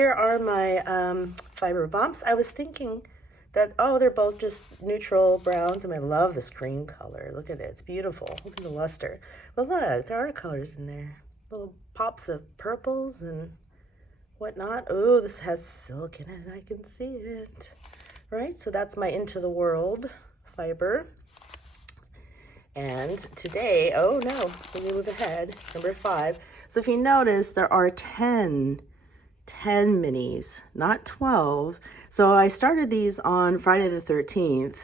here are my fiber bumps. I was thinking that, oh, they're both just neutral browns, and I love this green color. Look at it, it's beautiful. Look at the luster. But look, there are colors in there. Little pops of purples and whatnot. Oh, this has silk in it, I can see it. Right, so that's my Into the World fiber. And today, oh no, let me move ahead, number 5. So if you notice, there are 10 minis, not 12. So I started these on Friday the 13th.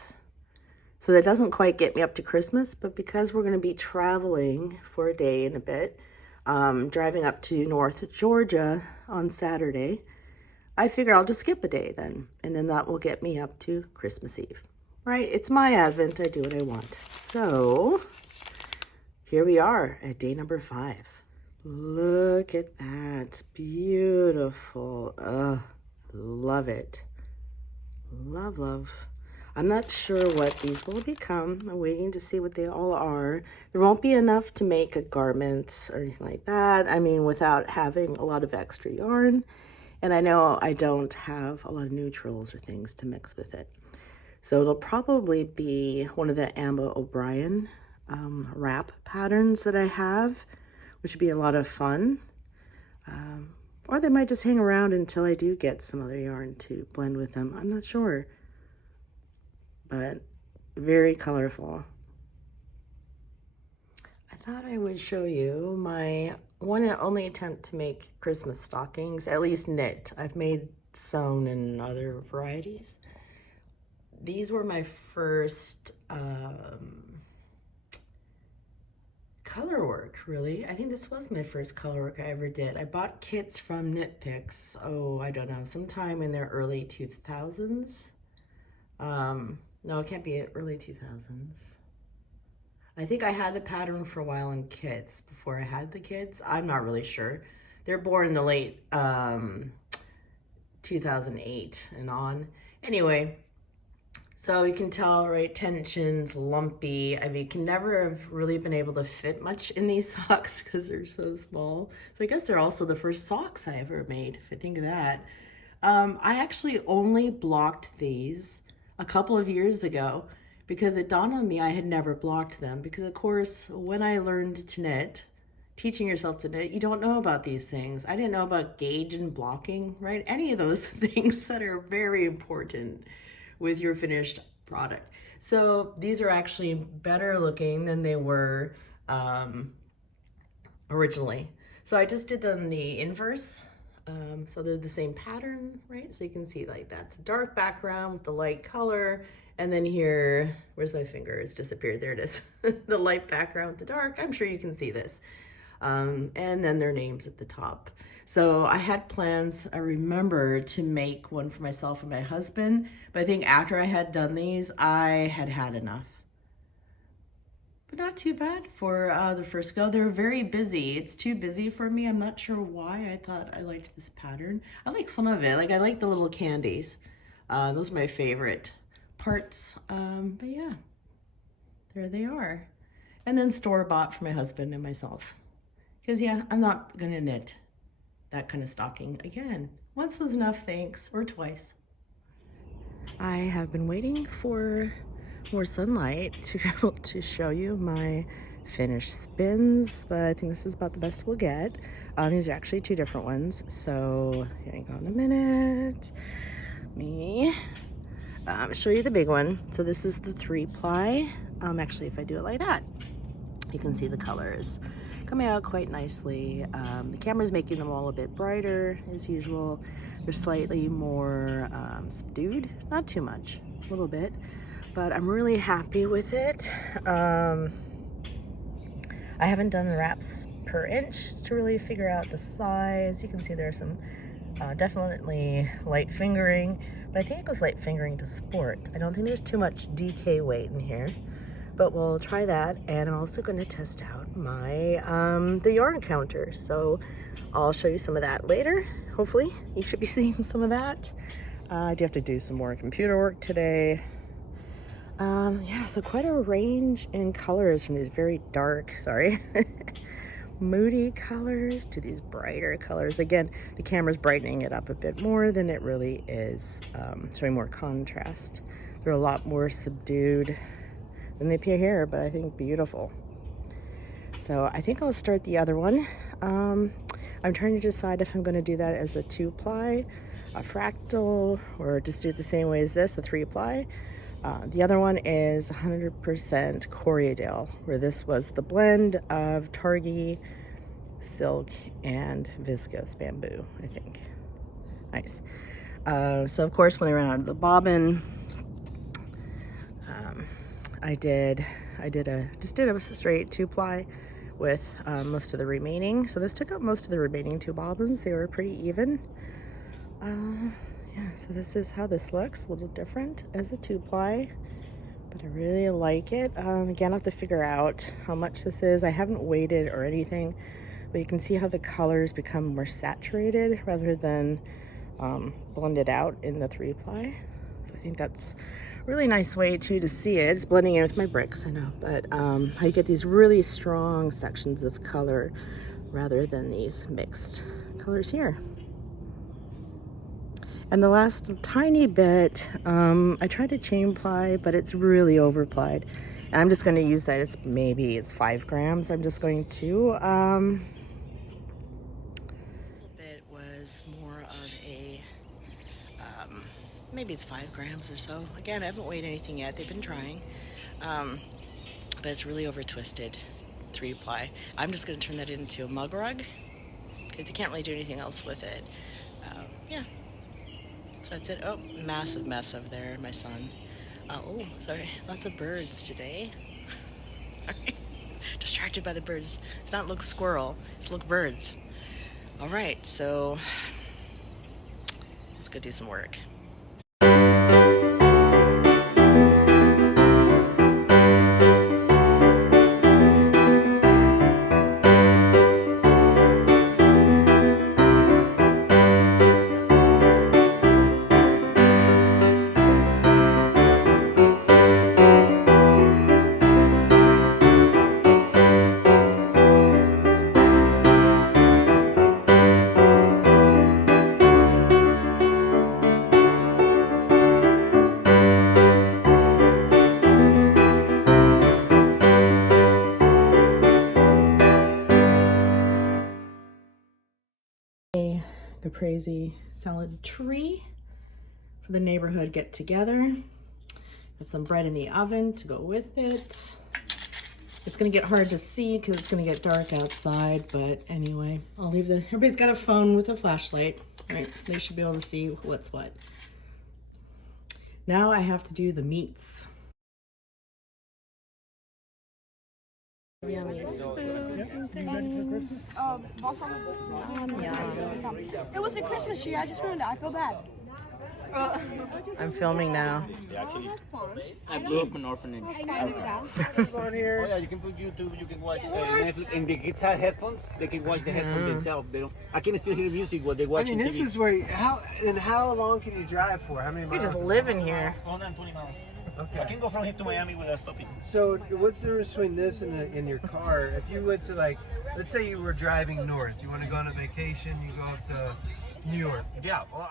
So that doesn't quite get me up to Christmas, but because we're going to be traveling for a day and a bit, driving up to North Georgia on Saturday, I figure I'll just skip a day then, and then that will get me up to Christmas Eve. Right? It's my Advent. I do what I want. So here we are at day number 5. Look at that. Beautiful. Love it. Love, love. I'm not sure what these will become. I'm waiting to see what they all are. There won't be enough to make a garment or anything like that. I mean, without having a lot of extra yarn. And I know I don't have a lot of neutrals or things to mix with it. So it'll probably be one of the Amba O'Brien wrap patterns that I have, which would be a lot of fun. Or they might just hang around until I do get some other yarn to blend with them. I'm not sure. But very colorful. I thought I would show you my one and only attempt to make Christmas stockings, at least knit. I've made sewn and other varieties. These were my first color work, really. I think this was my first color work I ever did. I bought kits from Knit Picks, oh, I don't know, sometime in the early 2000s. No, it can't be early 2000s. I think I had the pattern for a while in kits before I had the kids. I'm not really sure. They're born in the late 2008 and on. Anyway, so you can tell, right, tensions, lumpy. I mean, you can never have really been able to fit much in these socks because they're so small. So I guess they're also the first socks I ever made, if I think of that. I actually only blocked these a couple of years ago because it dawned on me I had never blocked them. Because of course, when I learned to knit, teaching yourself to knit, you don't know about these things. I didn't know about gauge and blocking, right? Any of those things that are very important with your finished product. So these are actually better looking than they were originally. So I just did them the inverse. So they're the same pattern, right? So you can see like that's a dark background with the light color. And then here, where's my finger? It's disappeared. There it is. The light background with the dark. I'm sure you can see this. And then their names at the top. So I had plans, I remember, to make one for myself and my husband, but I think after I had done these, I had had enough. But not too bad for the first go. They're very busy. It's too busy for me. I'm not sure why. I thought I liked this pattern. I like some of it. Like I like the little candies. Those are my favorite parts. But yeah, there they are. And then store-bought for my husband and myself. Because yeah, I'm not gonna knit that kind of stocking again. Once was enough, thanks, or twice. I have been waiting for more sunlight to be able to show you my finished spins, but I think this is about the best we'll get. These are actually 2 different ones, so here you go in a minute. Show you the big one. So this is the 3-ply. Actually, if I do it like that, you can see the colors coming out quite nicely. The camera's making them all a bit brighter as usual. They're slightly more subdued, not too much, a little bit, but I'm really happy with it. I haven't done the wraps per inch to really figure out the size. You can see there's some definitely light fingering, but I think it goes light fingering to sport. I don't think there's too much DK weight in here. But we'll try that, and I'm also going to test out my the yarn counter. So I'll show you some of that later. Hopefully you should be seeing some of that. I do have to do some more computer work today. Yeah, so quite a range in colors from these very dark, sorry, moody colors to these brighter colors. Again, the camera's brightening it up a bit more than it really is, showing more contrast. They're a lot more subdued than they appear here, but I think beautiful. So I think I'll start the other one. I'm trying to decide if I'm going to do that as a 2-ply, a fractal, or just do it the same way as this, a 3-ply. The other one is 100% Corriedale, where this was the blend of Targhee, silk, and viscose bamboo, I think. Nice. So of course, when I ran out of the bobbin, I just did a straight 2-ply with most of the remaining. So this took up most of the remaining 2 bobbins. They were pretty even. Yeah, so this is how this looks, a little different as a 2-ply, but I really like it. Again, I have to figure out how much this is. I haven't weighted or anything, but you can see how the colors become more saturated rather than blended out in the 3-ply. So I think that's a really nice way too to see it. It's blending in with my bricks, I know, but I get these really strong sections of color rather than these mixed colors here. And the last tiny bit, I tried to chain ply, but it's really overplied. And I'm just going to use that. It's 5 grams. I'm just going to. Bit was more of a, maybe it's 5 grams or so. Again, I haven't weighed anything yet. They've been trying, but it's really over twisted 3-ply. I'm just going to turn that into a mug rug because you can't really do anything else with it. Yeah. So that's it. Oh, massive mess over there, my son. Oh, sorry. Lots of birds today. Sorry. Distracted by the birds. It's not look squirrel, it's look birds. All right, so let's go do some work. Caprese salad tree for the neighborhood get together. Got some bread in the oven to go with it. It's gonna get hard to see because it's gonna get dark outside, but anyway, I'll leave everybody's got a phone with a flashlight, right? So they should be able to see what's what. Now I have to do the meats. Yummy. It was a Christmas tree. I just ruined it. I feel bad. I'm filming now. I blew up an orphanage. Oh yeah, you can put YouTube, you can watch Netflix, and the kids have headphones. They can watch the headphones themselves. They don't. I can still hear music while they watch. I mean, this is where. How long can you drive for? How many miles? You just live in here. 120 miles. Okay. I can go from here to Miami without stopping. So, what's the difference between this and in your car? If you went to let's say you were driving north, you want to go on a vacation, you go up to New York. Yeah. Well,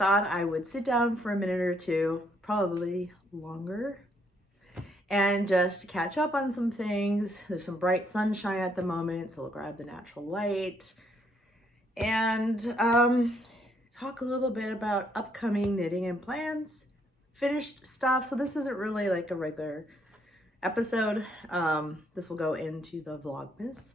thought I would sit down for a minute or two, probably longer, and just catch up on some things. There's some bright sunshine at the moment, so we'll grab the natural light and talk a little bit about upcoming knitting and plans, finished stuff. So this isn't really like a regular episode. This will go into the Vlogmas.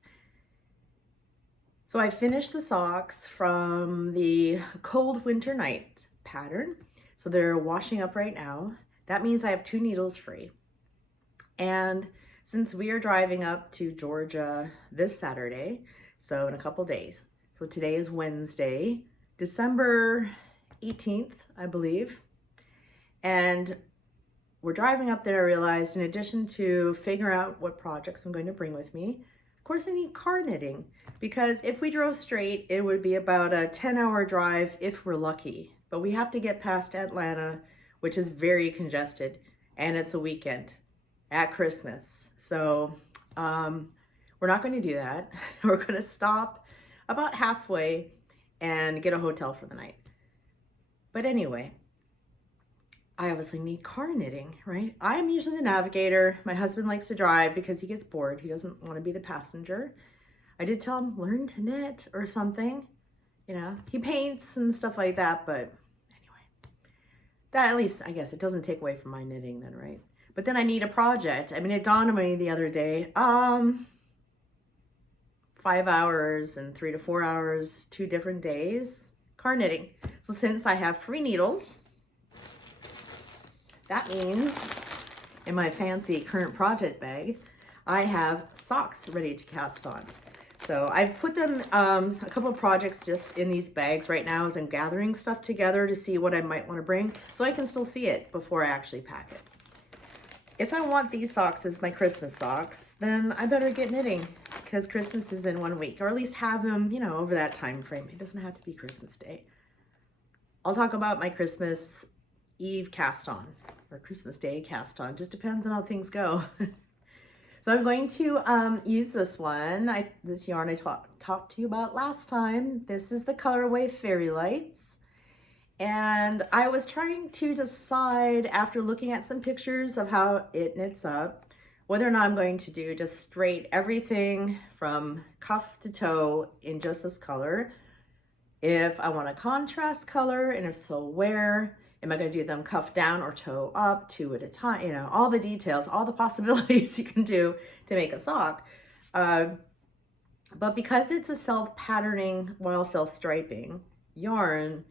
So I finished the socks from the cold winter night pattern. So they're washing up right now. That means I have 2 needles free. And since we are driving up to Georgia this Saturday, so in a couple days. So today is Wednesday, December 18th, I believe. And we're driving up there. I realized in addition to figure out what projects I'm going to bring with me, of course I need car knitting, because if we drove straight, it would be about a 10-hour drive if we're lucky. But we have to get past Atlanta, which is very congested, and it's a weekend at Christmas. So we're not going to do that. We're going to stop about halfway and get a hotel for the night. But anyway, I obviously need car knitting, right? I'm usually the navigator. My husband likes to drive because he gets bored. He doesn't want to be the passenger. I did tell him, learn to knit or something. You know, he paints and stuff like that, but anyway, that at least, I guess, it doesn't take away from my knitting then, right? But then I need a project. I mean, it dawned on me the other day, 5 hours and 3 to 4 hours, 2 different days, car knitting. So since I have free needles, that means in my fancy current project bag, I have socks ready to cast on. So I've put them, a couple of projects just in these bags right now as I'm gathering stuff together to see what I might want to bring so I can still see it before I actually pack it. If I want these socks as my Christmas socks, then I better get knitting because Christmas is in 1 week, or at least have them, you know, over that time frame. It doesn't have to be Christmas Day. I'll talk about my Christmas Eve cast on or Christmas Day cast on. Just depends on how things go. So I'm going to use this one. This yarn I talked to you about last time. This is the colorway Fairy Lights. And I was trying to decide after looking at some pictures of how it knits up, whether or not I'm going to do just straight everything from cuff to toe in just this color. If I want a contrast color, and if so, where? Am I going to do them cuff down or toe up, 2 at a time? You know, all the details, all the possibilities you can do to make a sock. But because it's a self-patterning while self-striping yarn,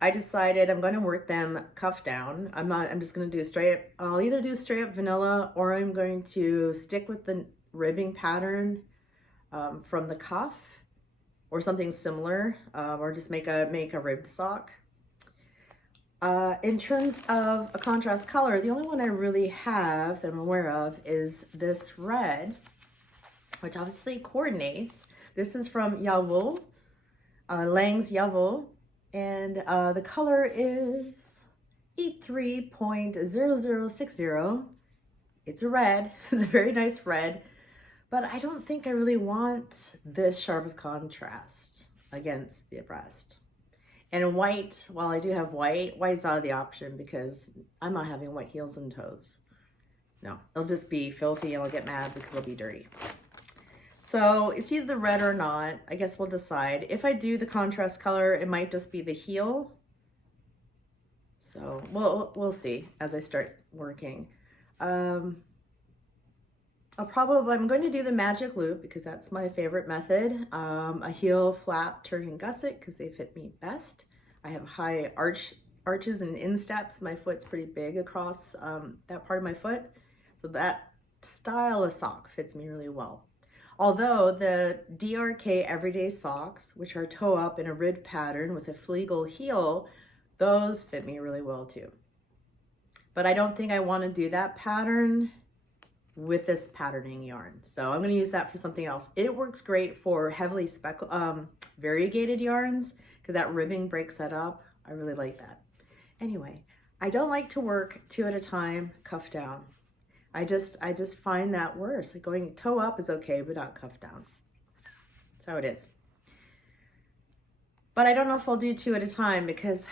I decided I'm going to work them cuff down. I'm just going to do straight up, I'll either do straight up vanilla, or I'm going to stick with the ribbing pattern from the cuff or something similar, or just make a ribbed sock. In terms of a contrast color, the only one I really have that I'm aware of is this red, which obviously coordinates. This is from Yavul, Lang's Yavul, and the color is 83.0060. It's a red. It's a very nice red, but I don't think I really want this sharp of contrast against the breast. And white, while I do have white, white's out of the option because I'm not having white heels and toes. No, it'll just be filthy and I'll get mad because it'll be dirty. So it's either the red or not. I guess we'll decide. If I do the contrast color, it might just be the heel. So we'll see as I start working. I'm going to do the magic loop because that's my favorite method. A heel, flap, turn, and gusset because they fit me best. I have high arches and insteps. My foot's pretty big across that part of my foot. So that style of sock fits me really well. Although the DRK Everyday Socks, which are toe up in a ribbed pattern with a fleagle heel, those fit me really well too. But I don't think I want to do that pattern with this patterning yarn. So I'm going to use that for something else. It works great for heavily variegated yarns because that ribbing breaks that up. I really like that. Anyway, I don't like to work 2 at a time, cuff down. I just find that worse. Like going toe up is okay, but not cuff down. That's how it is. But I don't know if I'll do 2 at a time because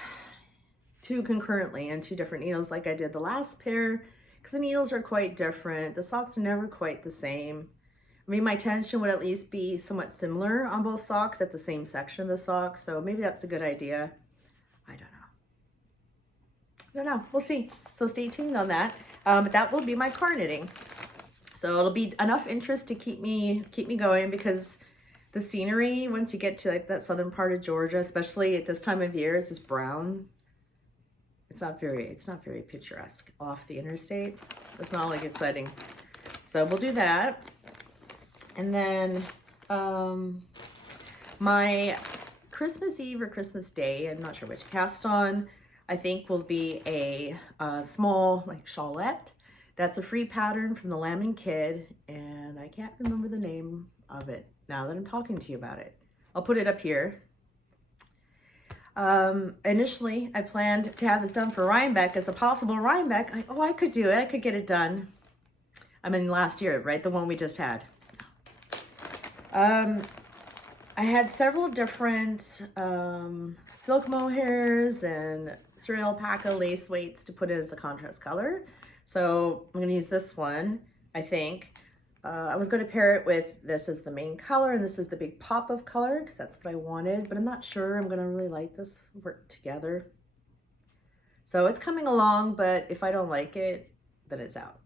two concurrently and two different needles like I did the last pair, because the needles are quite different. The socks are never quite the same. I mean, my tension would at least be somewhat similar on both socks at the same section of the sock, so maybe that's a good idea. I don't know. We'll see. So stay tuned on that. But that will be my car knitting. So it'll be enough interest to keep me going, because the scenery, once you get to like that southern part of Georgia, especially at this time of year, it's just brown. It's not very picturesque off the interstate. It's not like exciting. So we'll do that. And then my Christmas Eve or Christmas Day, I'm not sure which, cast on, I think will be a small like shawlette. That's a free pattern from the Lamb & Kid, and I can't remember the name of it now that I'm talking to you about it. I'll put it up here. Initially, I planned to have this done for Rhinebeck as a possible Rhinebeck. I could do it. I could get it done. I mean, last year, right? The one we just had. I had several different silk mohairs and Surrey alpaca lace weights to put in as the contrast color. So I'm going to use this one, I think. I was going to pair it with this as the main color, and this is the big pop of color, because that's what I wanted, but I'm not sure I'm going to really like this work together. So it's coming along, but if I don't like it, then it's out.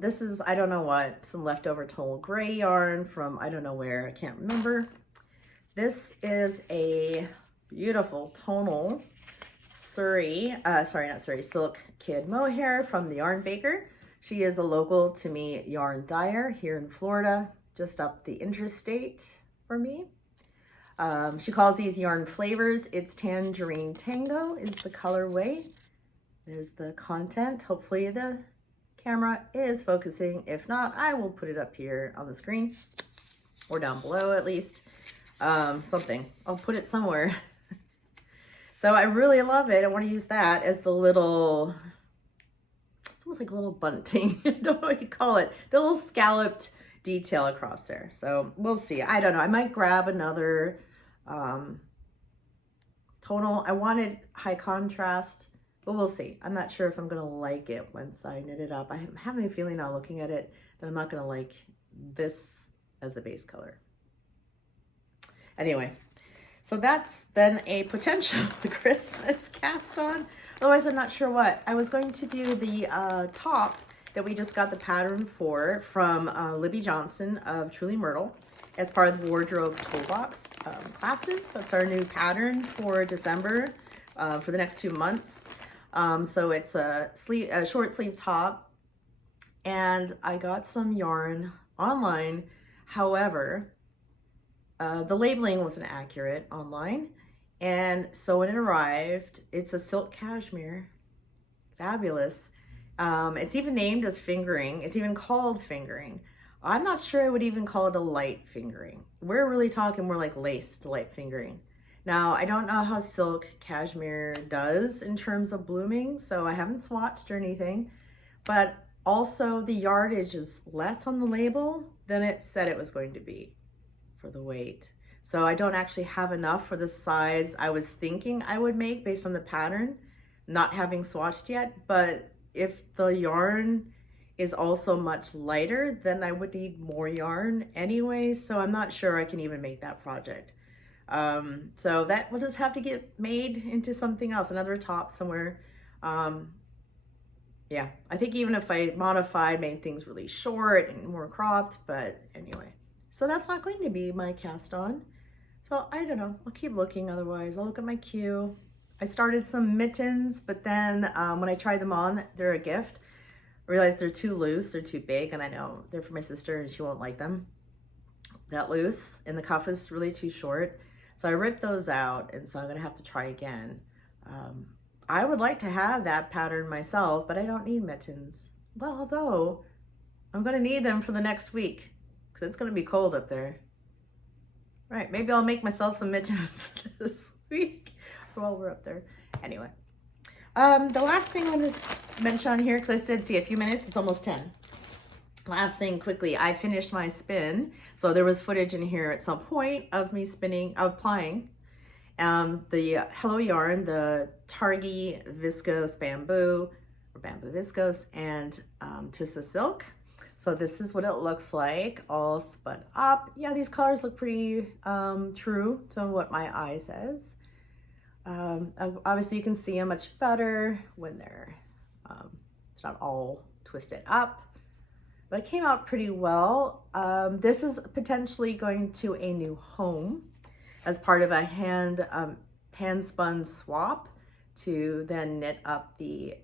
This is, I don't know what, some leftover tonal gray yarn from I don't know where, I can't remember. This is a beautiful tonal Silk Kid mohair from the Yarn Baker. She is a local to me yarn dyer here in Florida, just up the interstate for me. She calls these yarn flavors. It's Tangerine Tango is the colorway. There's the content. Hopefully the camera is focusing. If not, I will put it up here on the screen or down below at least. Something. I'll put it somewhere. So I really love it. I want to use that as the little, it's almost like a little bunting. I don't know what you call it. The little scalloped detail across there. So we'll see. I don't know. I might grab another tonal. I wanted high contrast, but we'll see. I'm not sure if I'm going to like it once I knit it up. I'm having a feeling now looking at it that I'm not going to like this as the base color. Anyway. So that's then a potential Christmas cast on. Otherwise, I'm not sure what. I was going to do the top that we just got the pattern for from Libby Johnson of Truly Myrtle as part of the wardrobe toolbox classes. That's our new pattern for December for the next 2 months. So it's a short sleeve top, and I got some yarn online. However, the labeling wasn't accurate online, and so when it arrived, it's a silk cashmere. Fabulous. It's even named as fingering. It's even called fingering. I'm not sure I would even call it a light fingering. We're really talking more like laced light fingering. Now, I don't know how silk cashmere does in terms of blooming, so I haven't swatched or anything, but also the yardage is less on the label than it said it was going to be for the weight. So I don't actually have enough for the size I was thinking I would make based on the pattern, not having swatched yet. But if the yarn is also much lighter, then I would need more yarn anyway. So I'm not sure I can even make that project. So that will just have to get made into something else, another top somewhere. Yeah, I think even if I modified, made things really short and more cropped, but anyway. So that's not going to be my cast on. So I don't know, I'll keep looking otherwise. I'll look at my queue. I started some mittens, but then when I tried them on, they're a gift. I realized they're too loose, they're too big, and I know they're for my sister and she won't like them that loose, and the cuff is really too short. So I ripped those out, and so I'm gonna have to try again. I would like to have that pattern myself, but I don't need mittens. Well, although I'm gonna need them for the next week, because it's going to be cold up there. Right, maybe I'll make myself some mittens this week while we're up there. Anyway, the last thing I want to mention on here, because I said, see, a few minutes, it's almost 10. Last thing quickly, I finished my spin. So there was footage in here at some point of me spinning, of plying. the Hello Yarn, the Targi Viscose Bamboo, or Bamboo Viscose, and Tussa Silk. So this is what it looks like, all spun up. Yeah, these colors look pretty true to what my eye says. Obviously you can see them much better when they're, it's not all twisted up, but it came out pretty well. This is potentially going to a new home as part of a hand spun swap to then knit up the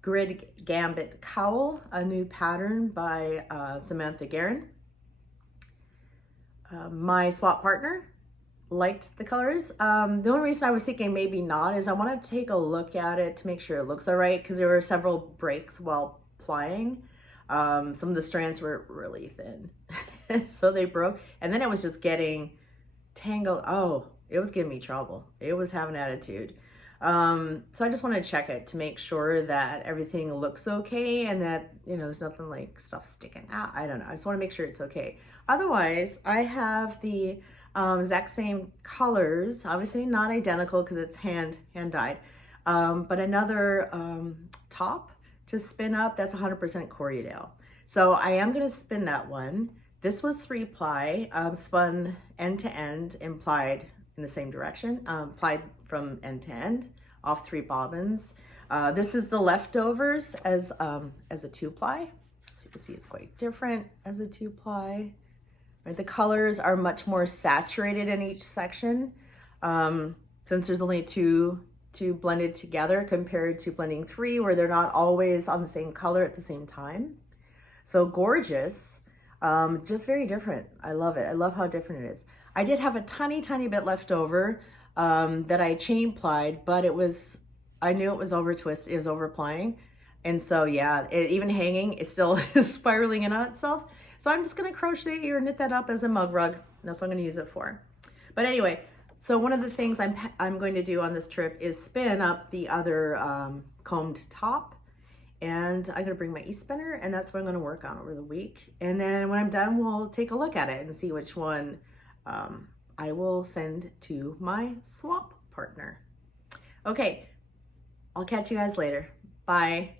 Grid Gambit Cowl, a new pattern by Samantha Guerin. My swap partner liked the colors. The only reason I was thinking maybe not is I want to take a look at it to make sure it looks all right, because there were several breaks while plying. Some of the strands were really thin, so they broke, and then it was just getting tangled. Oh, it was giving me trouble. It was having attitude. So I just want to check it to make sure that everything looks okay and that, you know, there's nothing like stuff sticking out. I don't know. I just want to make sure it's okay. Otherwise, I have the exact same colors, obviously not identical because it's hand dyed, but another top to spin up. That's 100% Corriedale. So I am going to spin that one. This was 3-ply, spun end to end and plied in the same direction, plied from end to end off 3 bobbins. This is the leftovers as a 2-ply. So you can see it's quite different as a 2-ply. Right, the colors are much more saturated in each section, since there's only two blended together compared to blending 3 where they're not always on the same color at the same time. So gorgeous, just very different. I love it. I love how different it is. I did have a tiny bit left over that I chain plied, but I knew it was over twisted, it was over plying. And so yeah, even hanging, it still is spiraling in on itself. So I'm just gonna crochet or knit that up as a mug rug. That's what I'm gonna use it for. But anyway, so one of the things I'm going to do on this trip is spin up the other combed top. And I'm gonna bring my e-spinner, and that's what I'm gonna work on over the week. And then when I'm done, we'll take a look at it and see which one I will send to my swap partner. Okay, I'll catch you guys later. Bye.